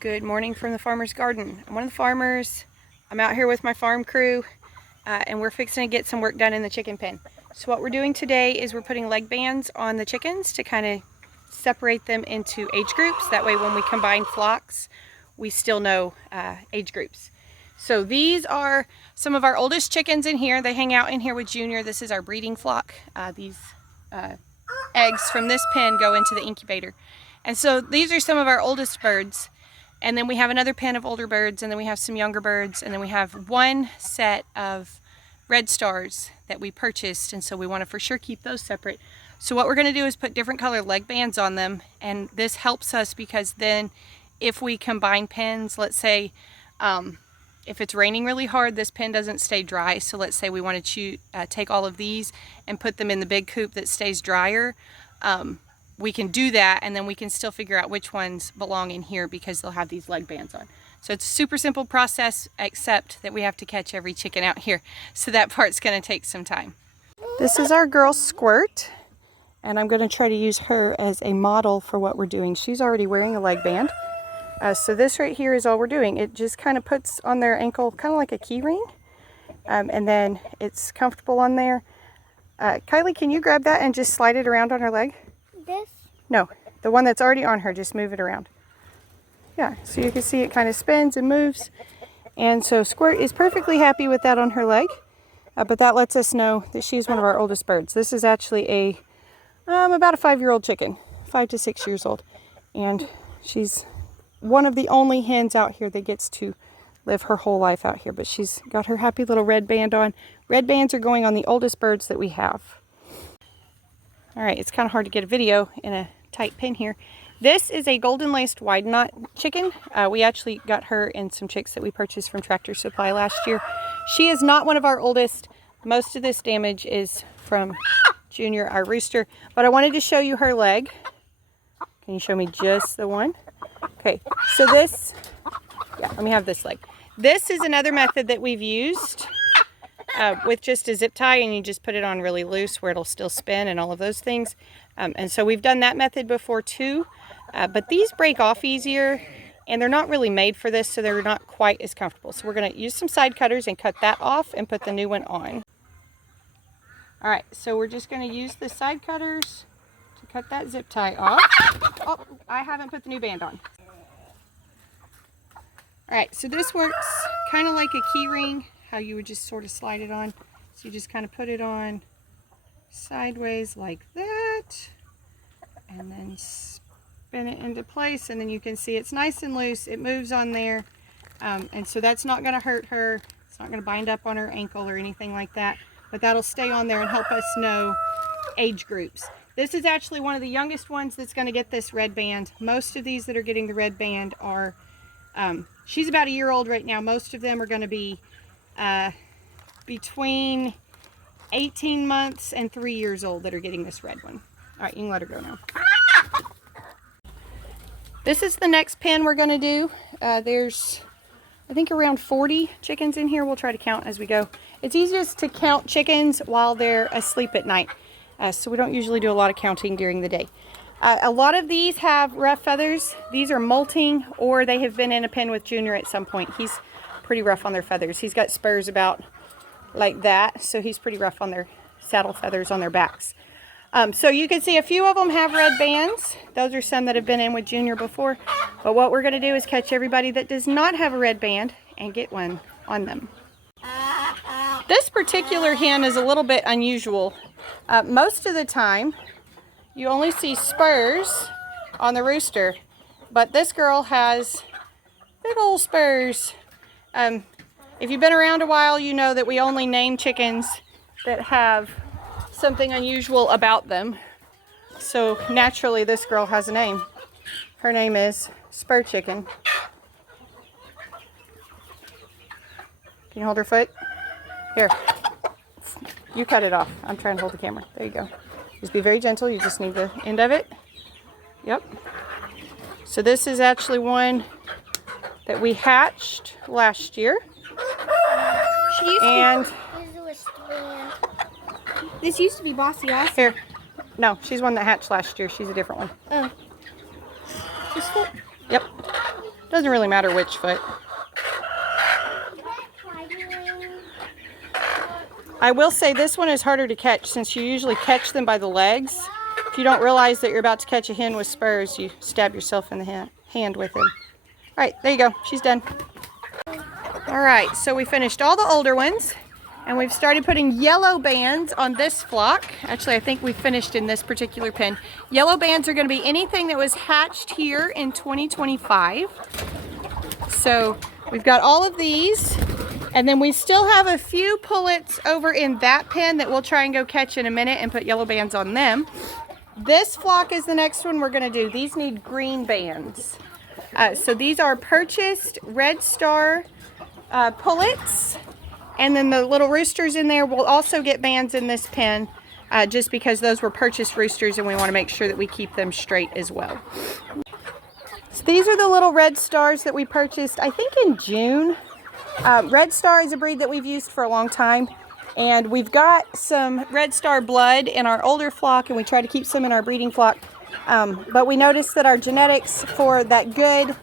Good morning from the farmer's garden. I'm one of the farmers. I'm out here with my farm crew and we're fixing to get some work done in the chicken pen. So what we're doing today is we're putting leg bands on the chickens to kind of separate them into age groups. That way when we combine flocks, we still know age groups. So these are some of our oldest chickens in here. They hang out in here with Junior. This is our breeding flock. These eggs from this pen go into the incubator. And so these are some of our oldest birds. And then we have another pen of older birds, and then we have some younger birds, and then we have one set of red stars that we purchased, and so we want to for sure keep those separate. So what we're going to do is put different colored leg bands on them, and this helps us because then if we combine pens, let's say if it's raining really hard, this pen doesn't stay dry. So let's say we want to take all of these and put them in the big coop that stays drier. We can do that, and then we can still figure out which ones belong in here because they'll have these leg bands on. So it's a super simple process, except that we have to catch every chicken out here. So that part's gonna take some time. This is our girl Squirt, and I'm gonna try to use her as a model for what we're doing. She's already wearing a leg band. So this right here is all we're doing. It just kind of puts on their ankle, kind of like a key ring. And then it's comfortable on there. Kylie, can you grab that and just slide it around on her leg? This? No, the one that's already on her, just move it around. Yeah, so you can see it kind of spins and moves. And so Squirt is perfectly happy with that on her leg, but that lets us know that she's one of our oldest birds. This is actually about a 5-year-old chicken, 5 to 6 years old. And she's one of the only hens out here that gets to live her whole life out here, but she's got her happy little red band on. Red bands are going on the oldest birds that we have. All right, it's kind of hard to get a video in a tight pen here. This is a golden laced wide knot chicken. We actually got her and some chicks that we purchased from Tractor Supply last year. She is not one of our oldest. Most of this damage is from Junior, our rooster, but I wanted to show you her leg. Can you show me just the one? Okay, so this, yeah, let me have this leg. This is another method that we've used. With just a zip tie, and you just put it on really loose where it'll still spin and all of those things. And so we've done that method before too, but these break off easier and they're not really made for this, so they're not quite as comfortable. So we're going to use some side cutters and cut that off and put the new one on. All right, so we're just going to use the side cutters to cut that zip tie off. Oh, I haven't put the new band on. All right, so this works kind of like a key ring, how you would just sort of slide it on. So you just kind of put it on sideways like that, and then spin it into place, and then you can see it's nice and loose. It moves on there, and so that's not going to hurt her. It's not going to bind up on her ankle or anything like that, but that'll stay on there and help us know age groups. This is actually one of the youngest ones that's going to get this red band. Most of these that are getting the red band are, she's about a year old right now. Most of them are going to be between 18 months and 3 years old that are getting this red one. All right, you can let her go now. This is the next pen we're going to do. There's, I think, around 40 chickens in here. We'll try to count as we go. It's easiest to count chickens while they're asleep at night, so we don't usually do a lot of counting during the day. A lot of these have rough feathers. These are molting, or they have been in a pen with Junior at some point. He's pretty rough on their feathers. He's got spurs about like that, so he's pretty rough on their saddle feathers on their backs. So you can see a few of them have red bands. Those are some that have been in with Junior before, but what we're going to do is catch everybody that does not have a red band and get one on them. This particular hen is a little bit unusual. Most of the time you only see spurs on the rooster, but this girl has big old spurs. If you've been around a while, you know that we only name chickens that have something unusual about them. So naturally, this girl has a name. Her name is Spur Chicken. Can you hold her foot? Here, you cut it off. I'm trying to hold the camera. There you go. Just be very gentle. You just need the end of it. Yep. So this is actually one that we hatched last year. And this used to be Bossy Ass. Here. No, she's one that hatched last year. She's a different one. Oh. This foot? Yep. Doesn't really matter which foot. I will say this one is harder to catch since you usually catch them by the legs. If you don't realize that you're about to catch a hen with spurs, you stab yourself in the hand with them. All right, there you go. She's done. All right, so we finished all the older ones, and we've started putting yellow bands on this flock. Actually, I think we finished in this particular pen. Yellow bands are going to be anything that was hatched here in 2025. So we've got all of these, and then we still have a few pullets over in that pen that we'll try and go catch in a minute and put yellow bands on them. This flock is the next one we're going to do. These need green bands. So these are purchased Red Star pullets, and then the little roosters in there will also get bands in this pen, just because those were purchased roosters and we want to make sure that we keep them straight as well. So these are the little Red Stars that we purchased, I think in June. Red Star is a breed that we've used for a long time, and we've got some Red Star blood in our older flock, and we try to keep some in our breeding flock, but we noticed that our genetics for that good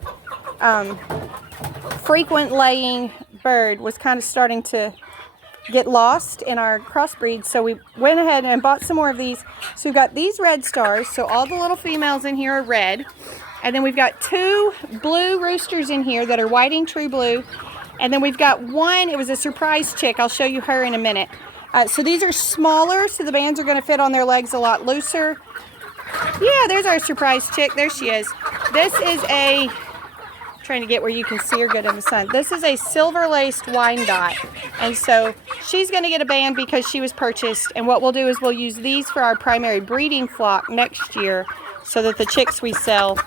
frequent laying bird was kind of starting to get lost in our crossbreed, so we went ahead and bought some more of these. So we've got these Red Stars, so all the little females in here are red, and then we've got two blue roosters in here that are whiting true blue, and then we've got one, it was a surprise chick. I'll show you her in a minute. So these are smaller, so the bands are going to fit on their legs a lot looser. Yeah, there's our surprise chick. There she is. This is a, trying to get where you can see her good in the sun. This is a silver-laced Wyandotte, and so she's going to get a band because she was purchased, and what we'll do is we'll use these for our primary breeding flock next year so that the chicks we sell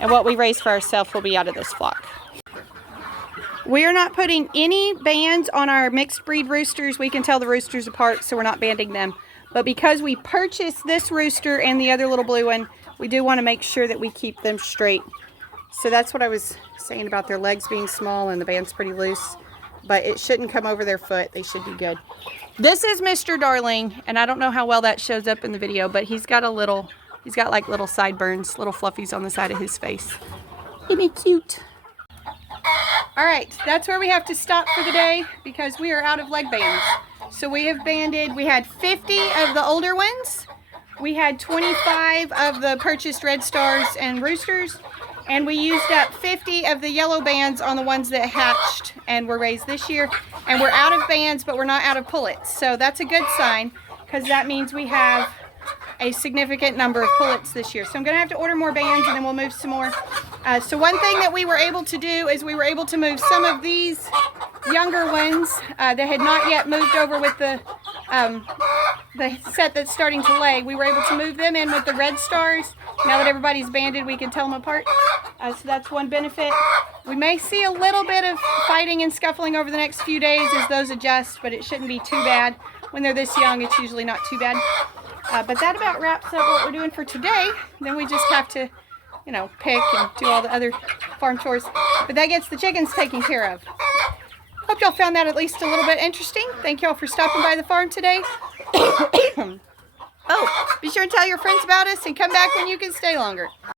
and what we raise for ourselves will be out of this flock. We are not putting any bands on our mixed breed roosters. We can tell the roosters apart, so we're not banding them. But because we purchased this rooster and the other little blue one, we do want to make sure that we keep them straight. So that's what I was saying about their legs being small and the band's pretty loose. But it shouldn't come over their foot. They should be good. This is Mr. Darling, and I don't know how well that shows up in the video, but he's got like little sideburns, little fluffies on the side of his face. Isn't he cute? All right, that's where we have to stop for the day because we are out of leg bands. So we have banded, we had 50 of the older ones. We had 25 of the purchased Red Stars and roosters. And we used up 50 of the yellow bands on the ones that hatched and were raised this year. And we're out of bands, but we're not out of pullets. So that's a good sign because that means we have a significant number of pullets this year. So I'm going to have to order more bands and then we'll move some more. So one thing that we were able to do is we were able to move some of these younger ones that had not yet moved over with the set that's starting to lay. We were able to move them in with the Red Stars. Now that everybody's banded, we can tell them apart. So that's one benefit. We may see a little bit of fighting and scuffling over the next few days as those adjust, but it shouldn't be too bad. When they're this young, it's usually not too bad. But that about wraps up what we're doing for today. Then we just have to, you know, pick and do all the other farm chores. But that gets the chickens taken care of. Hope y'all found that at least a little bit interesting. Thank y'all for stopping by the farm today. Oh, be sure to tell your friends about us and come back when you can stay longer.